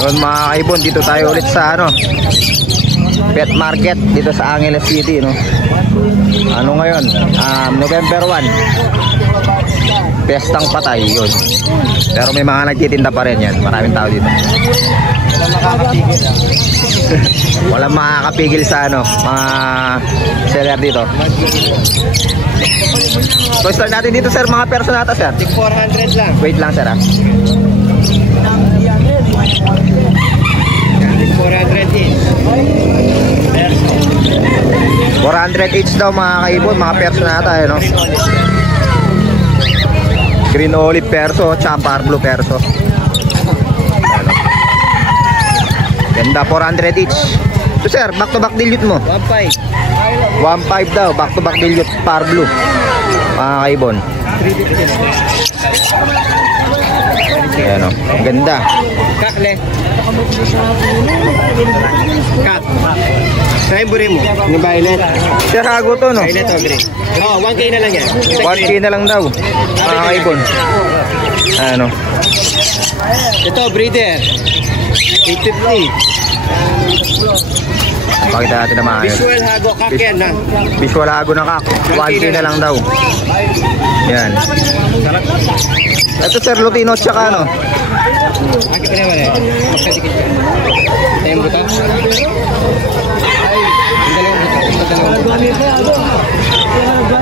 Yun mga kaibon, dito tayo ulit sa ano, pet market dito sa Angeles City, no? Ano ngayon? November 1. Pestang patay, yun. Pero may mga nagtitinda pa rin yan. Maraming tao dito. Walang makakapigil sa ano, mga seller dito. So start natin dito sir, mga personata sir. 400 lang. Wait lang sir 400 each. 400 each daw mga kaibon, mga personata no? Green olive perso, tsaka par blue perso. Ganda, 400 each. So sir, back to back dilute mo. 1.5. 1.5 daw, back to back dilute par blue. Mga kaibon. Ayan o, ganda. Kakle. Kak. Sa'yo buri mo. Yung violet. Sir, hago to no? Violet o green. Oo, 1K na lang yan. 1K na lang daw. Mga kaibon. Ano? Ito, breeder. 850. Pakita natin naman. Visual hago kak yan na. Visual hago na kak. 1K na lang daw. Yan. Ito sir, Lutino tsaka ano? Akit na naman eh. Magkadikit ka. Tayo mo ito.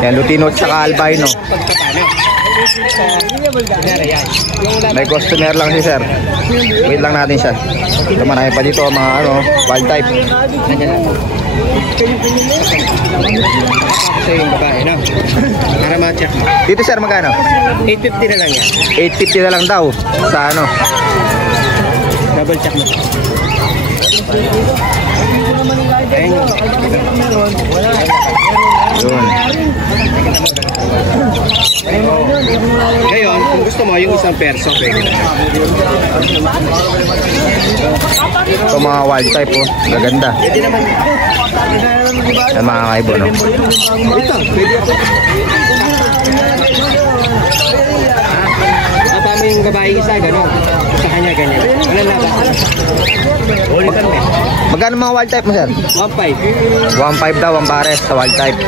Yan, Lutino tsaka albino. May customer lang si sir. Wait lang natin siya. Ito marami pa dito mga ano, wild type. Ito yung babae na. Para ma-check mo. Dito sir, magkano? 850 na lang yan. 850 na lang daw sa ano. Double check mo. Ayun. Yun. Ngayon, kung gusto mo yung isang perso, pwede na. Ito mga wild type oh. Gaganda. Pwede naman. Yan mga kaibon no? Ito, pwede ako. Apa mo yung babae isa, gano'n. Sa kanya, ganyan. Wala na ba? Magkano mga wild type mo sir? 1.5. 1.5 daw ang pares sa wild type.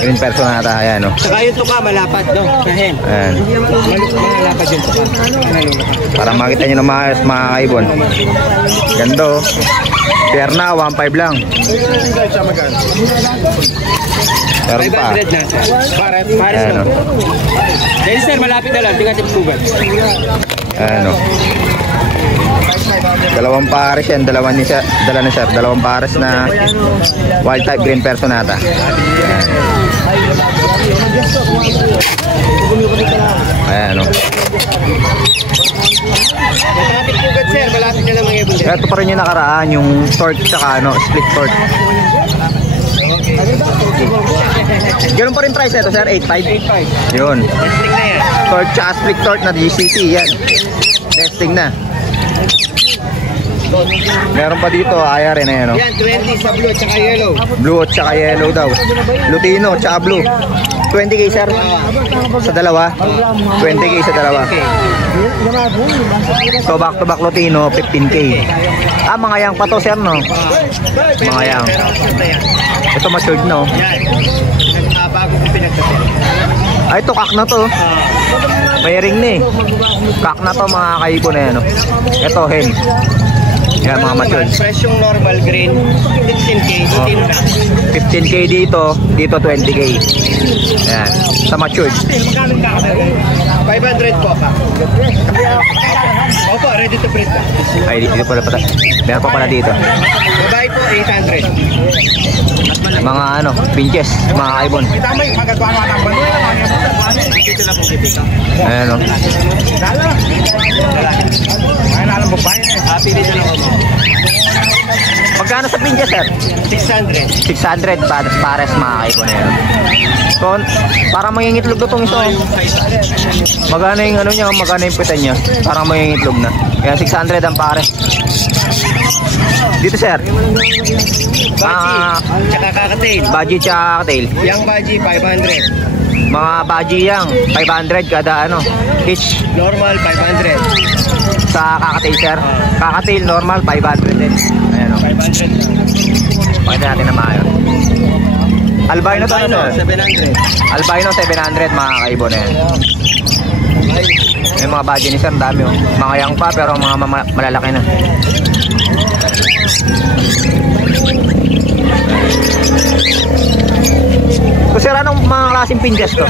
Yung personata, ayan no? Saka yung tuka, malapad, no? Kahen. Ayan. Malapad yung tuka. Para makita nyo na mga kaibon. Ganda oh. Perna, 1.5 lang. Meron pa. 500 na. Pares Ayan no? o. Dahil sir, malapit na lang. Tingnan si Pugan. Ayan o. Dalawang pares yan. Dala na siya. Dalawang pares na wild type green personata. Ayan o. Malapit Pugan sir. Malapit na lang mga ibon. Ito pa rin yung nakaraan. Yung sort tsaka ano, split sort. Ganun pa rin price ito sir, 8.5. Yun. Testing na yan. Sort tsaka split sort na GCC yan. Testing na. Meron pa dito, aya rin ayan o. Yan, 20 sa blue tsaka yellow. Blue at tsaka yellow daw. Lutino tsaka blue. 20k sir. Sa dalawa. 20k sa dalawa. So back to back Lutino, 15k. Mga yang pa to sir no? Mga yang. Ito matured no? Yan. Bago ko pinagkasya. Ay ito kak na to. May ring na eh. Kak na to mga kaibon na yan no? Ito hen. Yan mga matured. Fresh yung normal green. 15k. Lutino na. 15k dito 20k. Yan. Sa matured. 500 po pa. Opo, ready to print na. Ay dito pala pala. Meron pa pala dito. Babae po, 800. Mga ano, pinches, mga kaibon. Ayan o. Happy dito lang ako. Magkano sa pinches sir? 600. 600 pares mga kaibon na yan. So, parang mangingitlog na itong isa. Magkano yung ano niya, magkano yung putan niya. Parang mangingitlog na. Kaya 600 ang pares. Dito sir. Baji, tsaka kakatail. Baji tsaka cocktail. Yang baji, 500. Mga baji yang 500 kada ano. Each. Normal, 500. Sa kakatail sir. Kakatail normal 500 din. Ayan o. 500 lang. Pakita natin na maayos. Albino to ano? 700. Albino 700 mga kaibon eh. May mga baji ni sir, dami oh. Mga yang pa pero mga malalaki na. So sir, anong mga klaseng pinches to?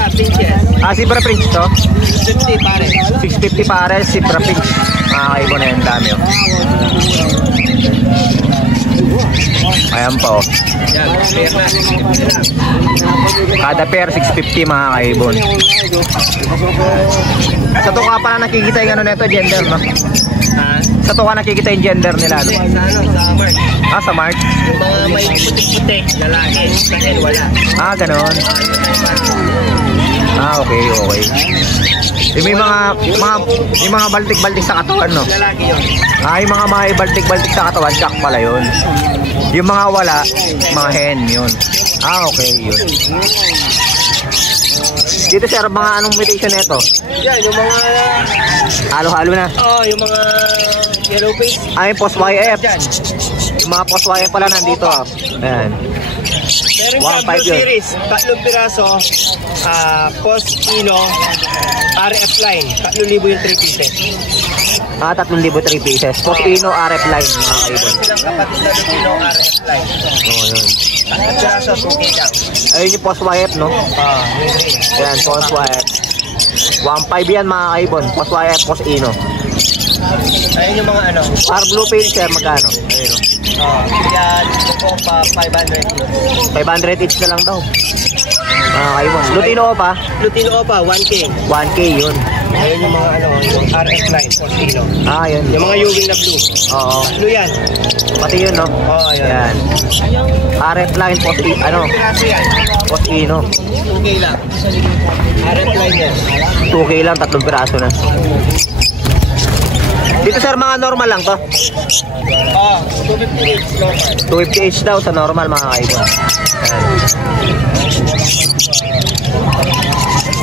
Zebra pinch to? 50 pare. 650 pares, zebra pinch. Mga kaibon na yan, dami oh. Ayan pa oh. Yan, pair na. 650 lang. Kada pair 650 mga kaibon. Sa tuka pala nakikita yung ano neto, gender no? Ha? Sa tuka nakikita yung gender nila no? Sa ano, sa March. Sa March? Yung mga may putik-putik, lalaki. Sa N, wala. Ganon. Okay. Yung may mga baltik-baltik sa katawan no? Lalaki yun. Yung mga may baltik-baltik sa katawan, shock pala yun. Yung mga wala, mga hen yun. Okay yun. Dito sir, mga anong mutation nito? Yan, yung mga... Halo-halo na. yung mga yellow face. Yung post YF. Dyan. Yung mga post YF pala nandito. Ayan. Meron 1.5 ka Blue yun. Series, 3 piraso, post Ino, RF line, 3,000 yung 3 pieces. 3,000 3 pieces. Post Ino RF line mga kaibon. Silang kapatid na Lutino RF line. Yun. 3 piraso, 2K lang. Ayun yung post YF no? Ayan, post YF. 1.5 yan mga kaibon. Post YF, post Ino. Ayun yung mga ano. Par blue pale sir, magkano? Ayun o. Yan, ito po pa 500. 500 each na lang daw. Kaibon. Lutino pa? Lutino Opa, 1K. 1K yun. Ayun yung mga ano, yung RF line, post Ino. Yun. Yung mga Ewing na blue. Oo. Blue yan. Pati yun no? Yan. Yan. RF line, post Ino. Piraso yan. Post Ino. 2K lang. RF line yan. 2K lang, 3 piraso na. Dito sir, mga normal lang to. 250 each, normal. 250 each daw sa normal mga kaibon.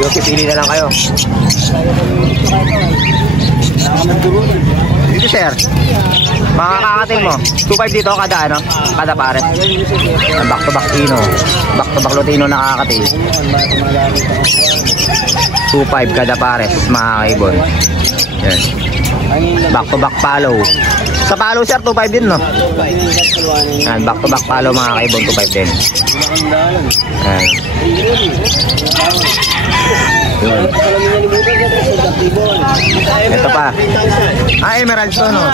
Yung pipili na lang kayo. Dito sir, mga kakatil mo 2.5 dito kada ano? Kada pares. Back to back Ino. Back to back Lutino na kakatil. 2.5 kada pares mga kaibon. Yan. Back to back palo. Sa palo sir 2.5 din no? Yan, back to back palo mga kaibon 2.5 din. Yan. Yun. Ito pa. Emerald to no?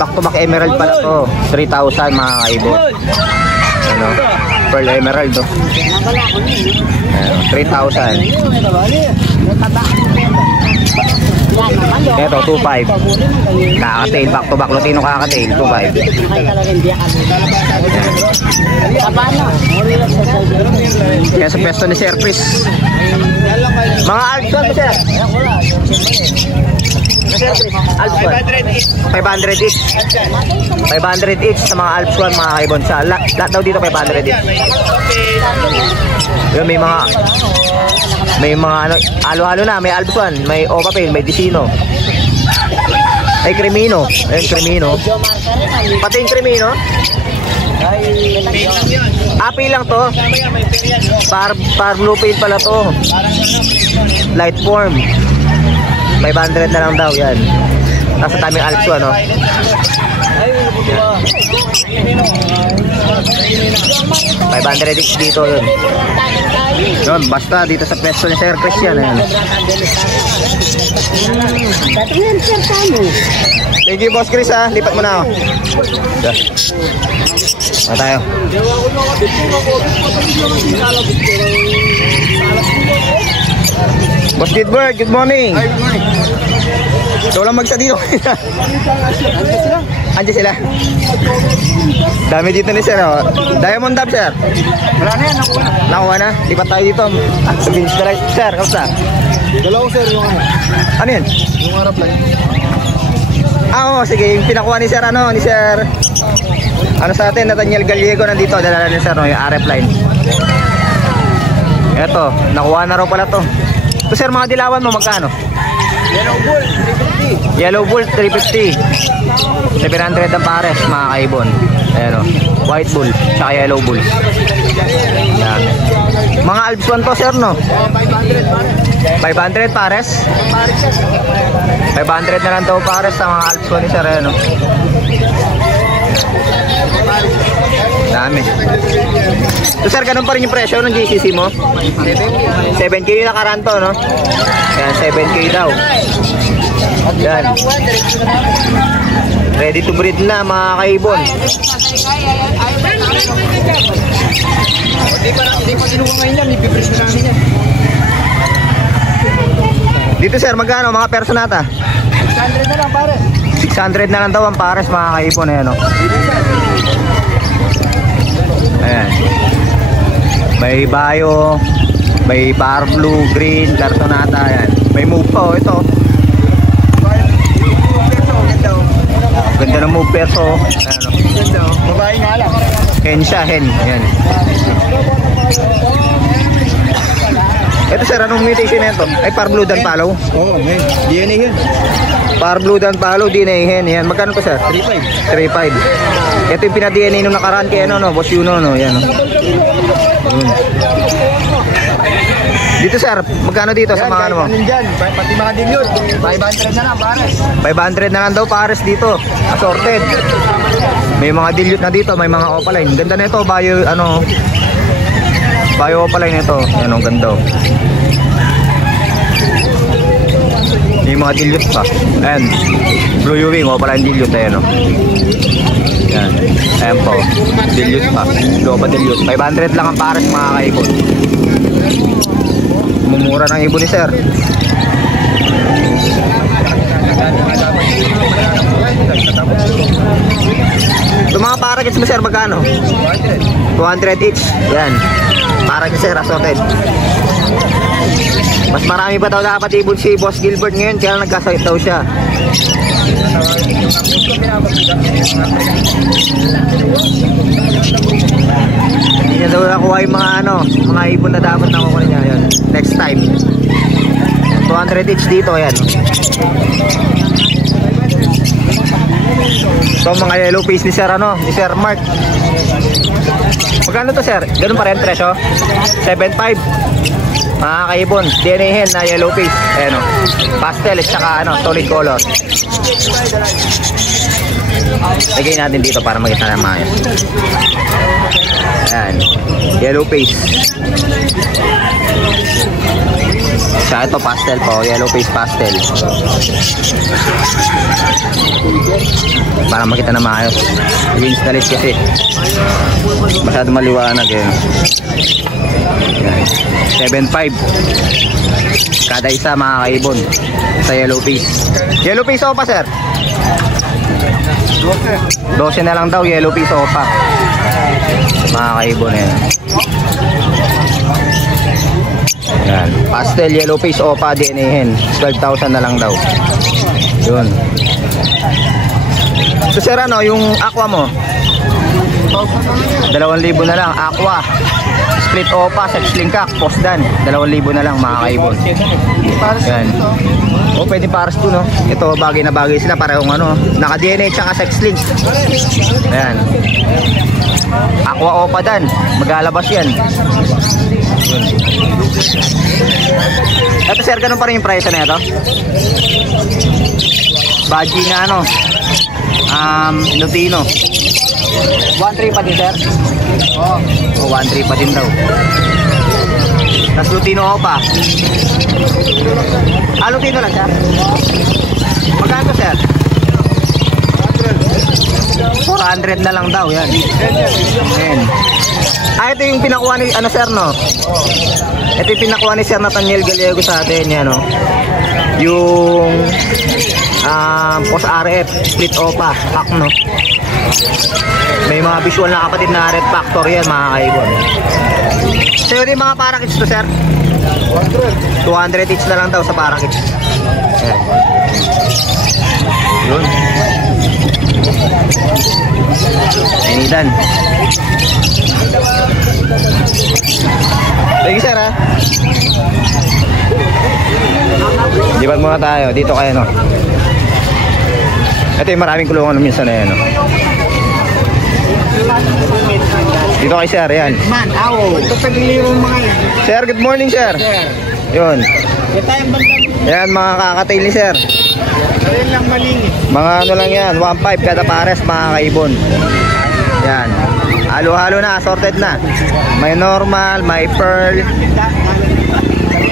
Back to back emerald pala to. 3,000 mga kaibon. Ano? Pearl emerald to. 3,000. Ito 2.5. Kakatail, back to back Lutino kakatail 2.5. Yan sa pesto ni Sir Chris. Mga Alps mo sir? Alps 500 each. 500 each sa mga Alps 1 mga kaibon. Sa lahat daw dito 500 each. Yun, may mga ano, halo-halo na, may Alps 1, may Opapel, may Dicino. Ay Cremino. Ayun Cremino. Pati yung Cremino. Api lang to. Par blue paint pala to. Light form. 500 na lang daw yan. Nasa taming Alps 1 no. $500 dito yun. Yun, basta dito sa pesto ni Sir Christian. Thank you, Boss Chris ha. Lipat mo na ako. Na tayo. Boss Gidbert, good morning. Good morning. Ikaw lang magsa dito. Andiyan sila. Dami dito ni Sir. Oh. Diamond Dab, Sir. Wala na yan, nakuha na. Nakuha na. Lipat tayo dito. Sir, kamusta? Dalawa sir yung ano. Ano yun? Yung harap lang. Oo, sige, yung pinakuha ni Sir, ano sa atin, Nathaniel Gallego, nandito, dala ni Sir, no, yung RF line. Eto, nakuha na raw pala to. Ito Sir, mga dilawan mo, magkano? Yellow Bull, 350. 700 ang pares, mga kaibon. Ayan o, White Bull, tsaka Yellow Bull. Yan. Mga Alps 1 to Sir, no? 500 pares? 500 na lang daw pares sa mga Alps 1 ni Sir, ayan o. Dami. So Sir, ganun pa rin yung presyo ng GCC mo? 7K yung nakaranto, no? Ayan, 7K daw. Yan. Ready to breed na, mga kaibon. Hindi pa sinuha ngayon yan, ipipress na namin yan. Dito Sir, magkano mga personata? 600 na lang pare. 600 na lang daw ang pares, mga kaibon. Ayan o. Ayan. May Bayo, may Power Blue, Green, Cartonata. Ayan. May move pa, ito. Ganda ng move perso. Ayan o. Babae nga lang. Hen siya, hen. Ayan. Ito Sir, anong mutation na ito? Ay, Power Blue Dan Palo. Oo, may DNA yan. Power Blue Dan Palo, DNA hen. Yan, magkano ko Sir? 3.5. 3.5. Ito yung pina-DNA nung nakaraan kay ano, no? Boss Yuno, no? Yan, no? Dito Sir, magkano dito sa mga ano mo? Dyan, pati mga dilute. 500 na lang pares. 500 na lang daw pares dito. Assorted. May mga dilute na dito, may mga opaline. Ganda na ito, Bayo opaline ito. Yan, ang ganda. May mga dilute pa. Ayan. Blue Ewing, opaline dilute. Ayan, no? Yan. Ayan po. Dilute pa. Loba dilute. 500 lang ang pares, mga kaibon. Mumura ng ibon ni Sir. Ito mga parakeets mo Sir, magkano? 200 each. Yan. Parakeets Sir, assorted. Mas marami pa daw dapat ibon si Boss Gilbert ngayon, kaya nagkasakit daw siya. Hindi niya daw nakuha yung mga ibon na dapat nakuha niya. Yan. Next time. 200 each dito, yan. So mga yellow face ni Sir, ni Sir Mark. Magkano to Sir? Ganun pa rin presyo? 7.5. Mga kaibon, DNA hen na yellow face. Ayan o. Pastel at saka solid color. Lagay natin dito para makita na maayos. Ayan. Yellow face. Saka ito pastel po. Yellow face pastel. Para makita na maayos. Wings na list kasi. Masyado maliwanag eh. 7.5 kada isa, mga kaibon, sa yellow face. Yellow face opa Sir? 12 na lang daw yellow face opa, mga kaibon. Yan. Pastel yellow face opa DNA hen, 12,000 na lang daw. Yun. So Sir, yung aqua mo? 2,000 na lang, aqua. Split opa, sex linkak, postdan, 2,000 na lang, mga kaibon. Yan. O pwede pares to, no? Ito, bagay na bagay sila, parehong naka-DNA tsaka sex link. Ayan. Aqua opa dan, maglalabas yan. Ito Sir, ganun pa rin yung price na ito? Baji na Lutino. 1.3 pa din Sir? Oo. 1.3 pa din daw. Tapos Lutino opa. Lutino lang siya? Magkano Sir? 400 na lang daw yan. Ayan. Ito yung pinakuha ni Sir, no? Ito yung pinakuha ni Sir Nathaniel Gallego sa atin, yan, no? Yung Post RF split opa pack, no? May mga visual na kapatid na red factor yan mga kaibon. Sa'yo din mga parakits to sir? 200 each na lang daw sa parakits. Ayan. Yun. Inidan. Thank you sir ha. Lipat muna tayo. Dito kayo no. Ito yung maraming kulungan minsan na yan no. Dito kay sir, yan. Man, awo. Ito paglirong mga yan. Sir, good morning sir. Yun. Ito yung bandang. Yan mga kakatail ni sir. Ayun lang maling eh. Mga ano lang yan, 1.5 kada pares mga kaibon. Yan. Halo-halo na, assorted na. May normal, may pearl,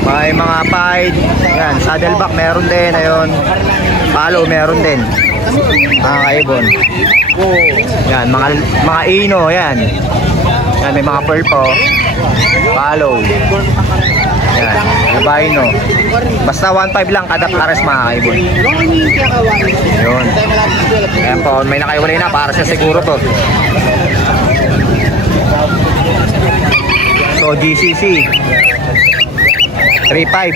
may mga pied. Yan, saddleback meron din. Ayun. Palo meron din. Mga kaibon. Yan, mga ino, yan. Yan, may mga pearl po. Palo. Yan, albino. Basta 1.5 lang kada pares mga kaibon. Yun. Ayan po, may nakaiwalay na para sa siguro to. So GCC 3.5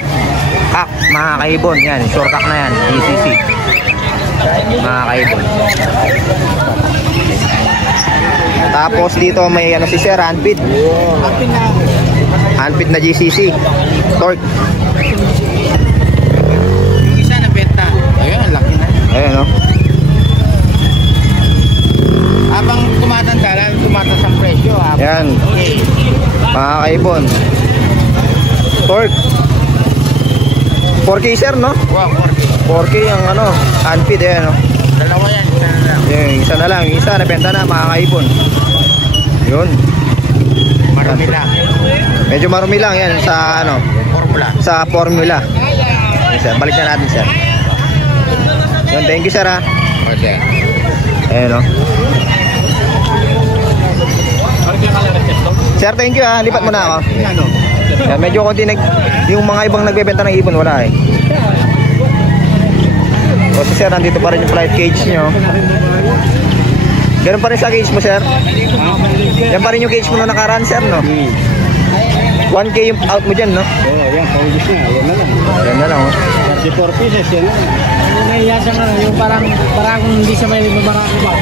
kak mga kaibon. Yan, short kak na yan. GCC mga kaibon. Tapos dito may ano si sir, handpit. Handpit na GCC torque. Yung isa na benta. Ayun, laki na. Ayan o. Habang tumatanda lang, tumataas ang presyo. Yan mga kaibon. Torque 4K sir no? Wow, 4K ang ano, handpit eh no? dalawa yan, isa na lang. Yung isa na lang, yung isa nabenta na mga kaibon. Yun. Marami lang. Medyo marumi lang yan sa ano, Formula. sa formula. Sir, balik na natin sir. Yun, thank you sir ha. Okay. Ayan o. Sir, thank you ha. Lipat mo na ako. Ano? Yan, medyo konti yung mga ibang nagbebenta ng ibon wala eh. O si sir, nandito pa rin yung flight cage nyo. Ganun pa rin sa cage mo sir. Yan pa rin yung cage mo na nakaraan sir no. 1K yung out mo dyan no. Oo, yan, paubos na. Yan na lang. Yan na lang oh. 34 pieces, yan na. Nahiya siya nga, yung parang hindi siya may mamarako ba.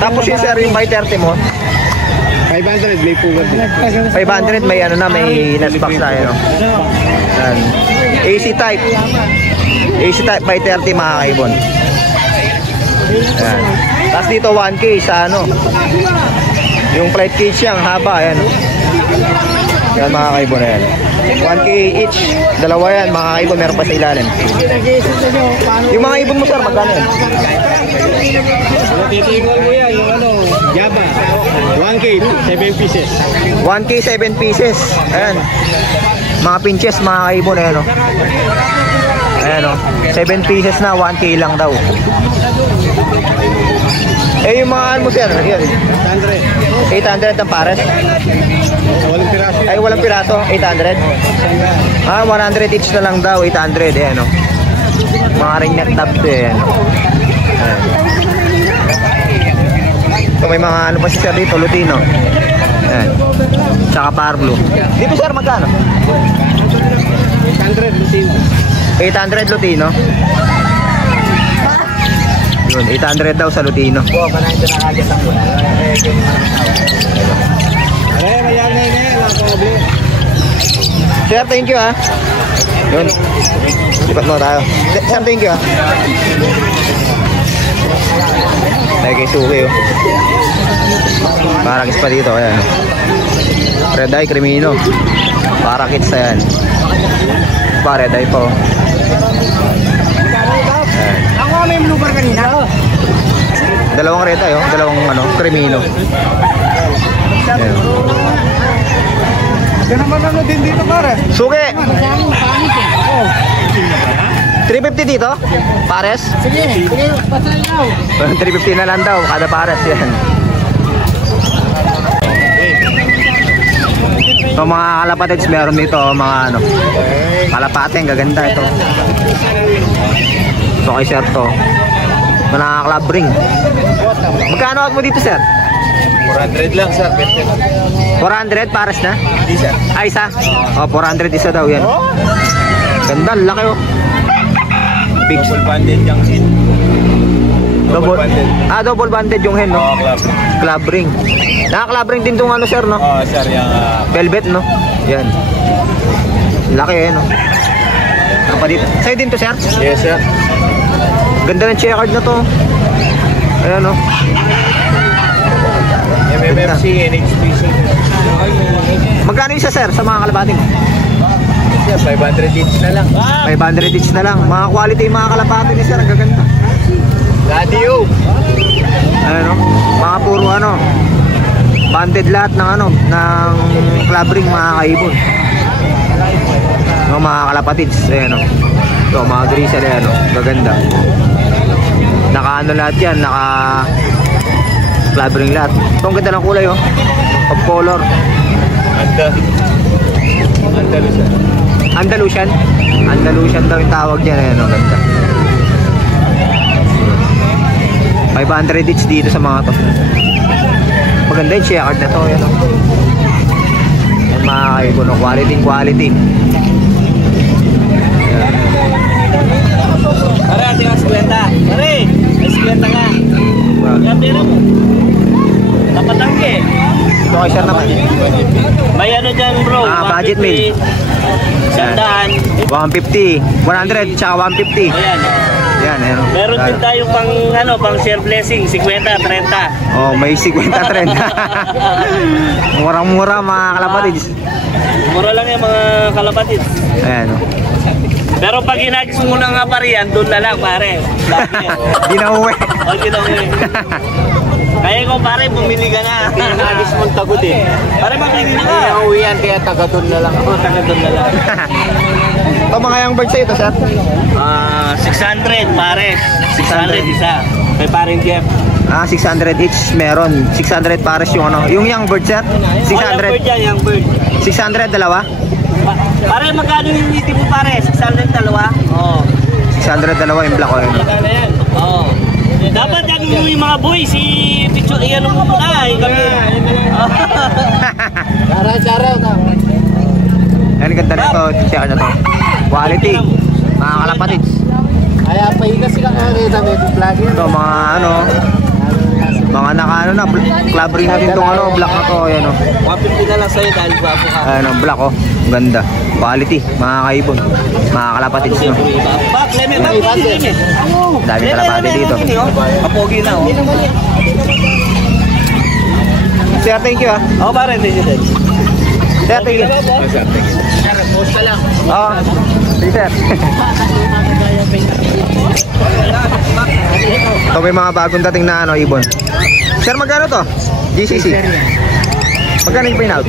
Tapos yung sir, yung by 30 mo 500, may pugad. 500 may ano na, may nest box na no. Yan. AC type. AC type by 30 mga kaibon. Yan. Tapos dito 1K sa ano. Yung flight cage yang haba yan. Yan mga kaibon na yan. 1K each. Dalawa yan mga kaibon, meron pa sa ilalim. Yung mga ibon mo sir, magkano yan? Titigol mo yan, yung ano, Java. 1K, 7 pieces. 1K 7 pieces. Ayan. Mga pinches mga kaibon ayan o. Ayan o. 7 pieces na 1K lang daw. Eh yung mga ano mo sir, yun. 800 ang pares. Walang piraso. Ay walang piraso, 800. Ah, 100 each na lang daw, 800 ayan o. Mga ring neck tab to ayan. Ayan. So may mga ano pa si sir dito, Lutino. Ayan. Tsaka Parblue. Dito sir, magkano? 800 Lutino. 800 Lutino. Yun, 800 daw sa Lutino. Wow, manahin ito nakagit ang muna. Eh, mayan na yun. Sir, thank you ha. Yun. Lipat mo tayo. Sir, thank you ha. Ay, kay Suki oh. Parakits pa dito, ayan. Red eye, Crimino. Parakits na yan. Pa, red eye po. Ayan. Ako may lugar kanina. Dalawang red eye oh, dalawang ano, Crimino. Ayan. Ganun ba ano din dito pare? Suki! 350 dito? Pares? Sige, pasahin daw. 350 na lang daw, kada pares yan. So mga kalapatids, meron dito mga ano, kalapate, ang gaganda ito. So kay sir to, Mga club ring. Magkano out mo dito, sir? 400 lang, sir. 400 pares na? Hindi, sir. Ay, isa? Oh, 400 isa daw yan. Ganda, laki oh. Big. Double banded yung seat. Double banded. Double banded yung hen, no? Oo, club. Club ring. Naka-club ring din tong ano, sir, no? Oo, sir, yung... Velvet, no? Yan. Laki eh, no? Ano pa dito? Sa'yo din to, sir? Yes, sir. Ganda ng checkered na to. Ayan, no? MMFC, NHPC. Magkano isa, sir, sa mga kalabating? Sir, 500 each na lang. 500 each na lang. Mga quality yung mga kalapati ni sir, ang gaganda. Radio. Ayan, no? Mga puro ano, banded lahat ng ano, ng club ring, mga kaibon. No, mga kalapatids. Ayan, no? Ito, mga grisel, ayan, no? Gaganda. Naka ano lahat yan, naka club ring lahat. Ito, ang ganda ng kulay, oh. Of color. Andalusian. Andalusian? Andalusian daw yung tawag niya. Ayan, ang ganda. 500 each dito sa mga to. Maganda yung checkered na to. Ayan, o. Ayan, mga kaibon. Quality. Ayan. Pare, ating ang sikwenta. Pare, may sikwenta nga. Yan, tira mo. Napatangke. Ito kay sir naman. May ano dyan, bro. Budget meal. 100. 150, 100, tsaka 150. Ayan. Yan, ayan. Meron din tayo pang ano, pang share blessing, 50, 30. Oh, may 50 trend. Murang-mura mga kalapatids. Mura lang yung mga kalapatid. Ayan, oh. Pero pag hinagis mo ng aparian, doon na lang, pare. Di na uwi. O, ginawi. Kaya ko, pare, bumili ka na. Hinagis mong tagod eh. Pare, magbili na ka. Uwi yan, kaya taga-doon na lang ako. Taga-doon na lang. Ito mga yung bird sa'yo ito, sir? 600, pare. 600 isa. May paring Jeff. 600 each meron. 600 pares yung ano. Yung young bird, sir? Oh, young bird 600. yan, young bird. 600 dalawa? Pare, magkano yung niti mo, pare? 600 dalawa? Oo. 600 dalawa yung black oil. Oo. Dapat yung mga boy, si Picho, iyan mo muna, kami. Shoutout na. Yan, ganda na ito. Check na to. Quality. Mga kalapatids. Kaya pahigas sila kakita may vlogger. Ito, mga ano. Mga naka ano na. Club ring na din itong ano. Black na to. Ayan, oh. 150 na lang sa'yo dahil gwapo ka. Ayan, oh, black, oh. Ganda. Quality. Mga kaibon. Mga kalapatids, no. Pak, leme, leme. Dami kalapati dito. Kapogi na, oh. Sir, thank you, ah. Oo, pare, hindi yun. Sir, thank you. Post ka lang. Oo. Sige, sir. Ito may mga bagong dating na ano, ibon. Sir, magkano to? GCC. Magkano yung pin-out?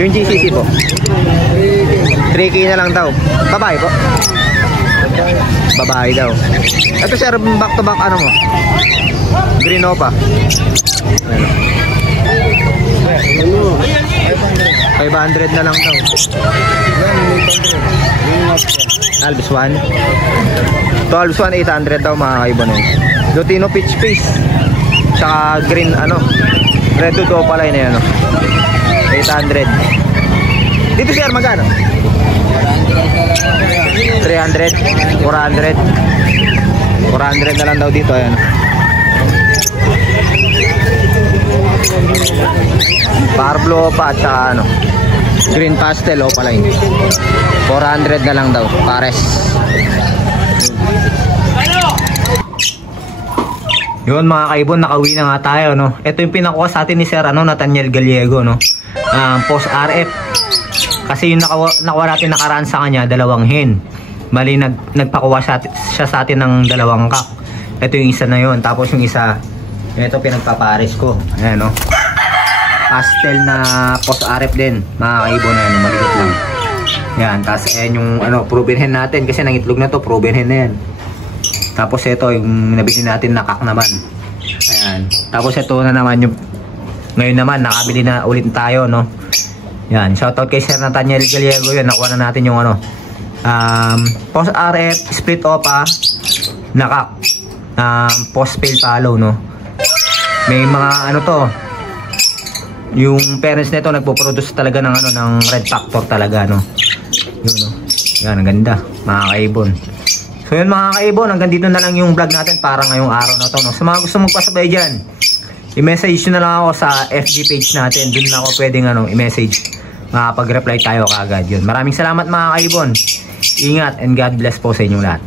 Yung GCC po. 3K na lang daw. Babae po. Babae daw. Ito, sir, back to back ano mo? Green Opa. Ano? 500 na lang daw. Albus 1. To Albus 1, 800 daw mga kaibon eh. Lutino Peach Face. Tsaka green ano. Red to pala yun eh, ano. 800. Dito sir, magkano? 300, 400. 400 na lang daw dito, ayan. Parblo pa at saka ano, green pastel opaline. 400 na lang daw, pares. Yun mga kaibon, nakauwi na nga tayo, no. Ito yung pinakuha sa atin ni Sir ano, Nathaniel Gallego, no. Post RF. Kasi yung nakuha natin nakaraan sa kanya, 2 hen. Bali nagpakuha siya sa atin ng 2 kak. Ito yung isa na yun. Tapos yung isa, ito pinagpapares ko. Ayan, no. Pastel na post RF din, mga kaibon, na yan, maliit lang. Yan, tapos ayan yung ano, proven hen natin. Kasi nangitlog na to, proven hen na yan. Tapos ito yung nabili natin na kak naman. Ayan. Tapos ito na naman yung ngayon naman nakabili na ulit tayo, no. Yan, shoutout kay Sir Nathaniel Gallego. Yan, nakuha na natin yung ano, post RF split opa nakak. Post fail follow, no? May mga ano to, yung parents nito nagpo-produce talaga ng ano, ng red factor talaga, no? Yun, no? Yan, ang ganda, mga kaibon. So yun mga kaibon, hanggang dito na lang yung vlog natin para ngayong araw na to, no? So mga gusto magpasabay dyan, i-message nyo na lang ako sa FB page natin. Doon na ako pwedeng ano, i-message, makapag-reply tayo kaagad. Yun, maraming salamat mga kaibon. Ingat and God bless po sa inyong lahat.